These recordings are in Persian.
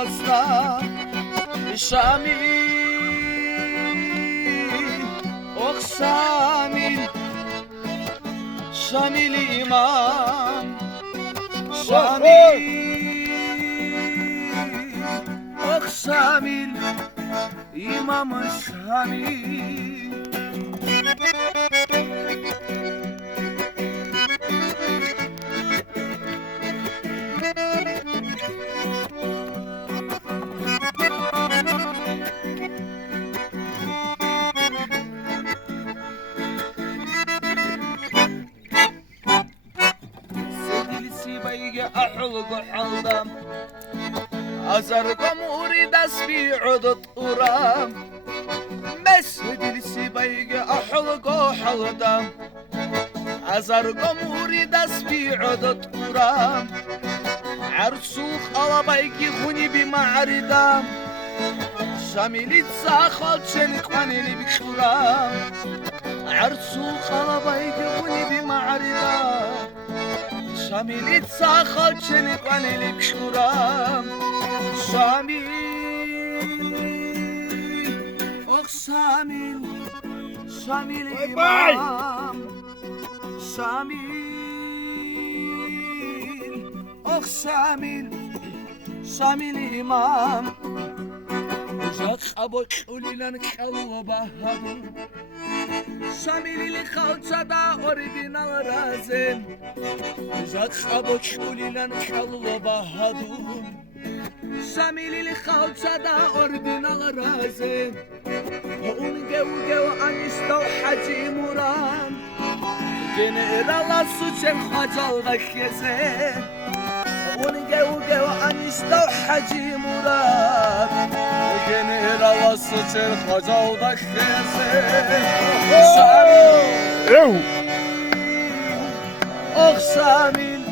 خواستم شامیل شامیل شامیل امام شامیل شامیل امام شامیل أحلق حلدم أزرقم أريد أسبي عدد أرام بس دلسي بيجي أحلق حلدم أزرقم أريد أسبي عدد أرام عرسوخ ألا بيجي خوني بمعردم شاملي تساخل شنك وانيلي بكشورام عرسوخ ألا بيجي خوني بمعردم شامیل ساخل چنک وانیلی بشورم شامیل آخ شامیل شامیل امام شامیل آخ شامیل شامیل امام جاك ابو قوليلن كلو بهادو شامیل لخالصة دا أوريجينال رازم جاك ابو قوليلن كلو بهادو شامیل لخالصة دا أوريجينال رازم اون جو انستو حجي مرام جنرال سوچم خجال غكيزه اون جو انستو حجي مرام جنرال سوچم خجال غكيزه شامل اخ شامل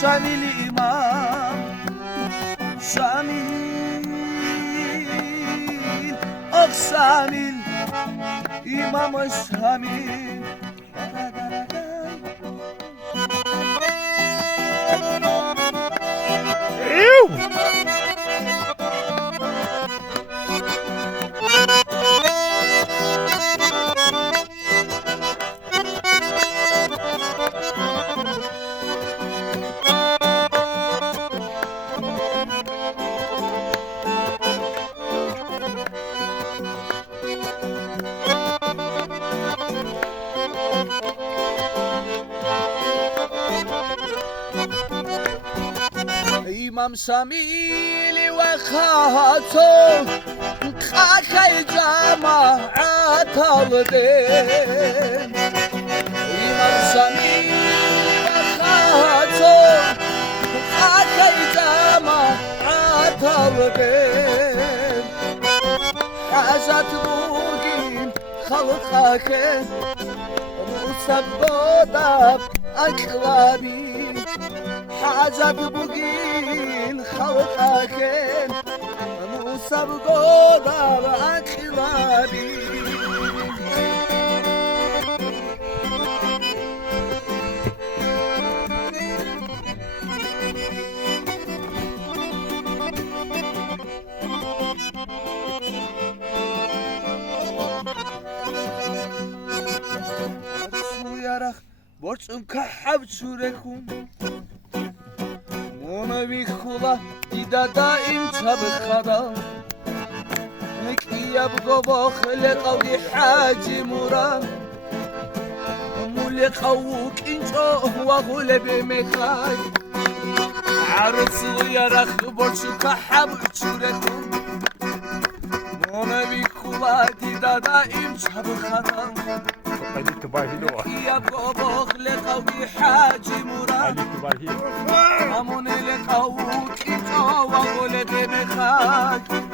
شامل امام شامل اخ شامل امام شامل امام شامل وخاتو خاكي جماعة الدين امام شامل وخاتو خاكي جماعة الدين حاجات بوغين خلقك مسبودة أكلابي حاجات بوغين خلقك مسبودة أكلابي borçum kahab çurekun Mona vikula dida daim çabıkada Nekiyab gobok leqawi haji muram Muli qawuk inço wagule bimekay Arsu yarak borçum kahab çurekun Mona vikula dida daim çabıkada I need to buy video. يا باباخ لقوي حاجي مراد I need to buy here. امون لقوك انت وغلب بخاك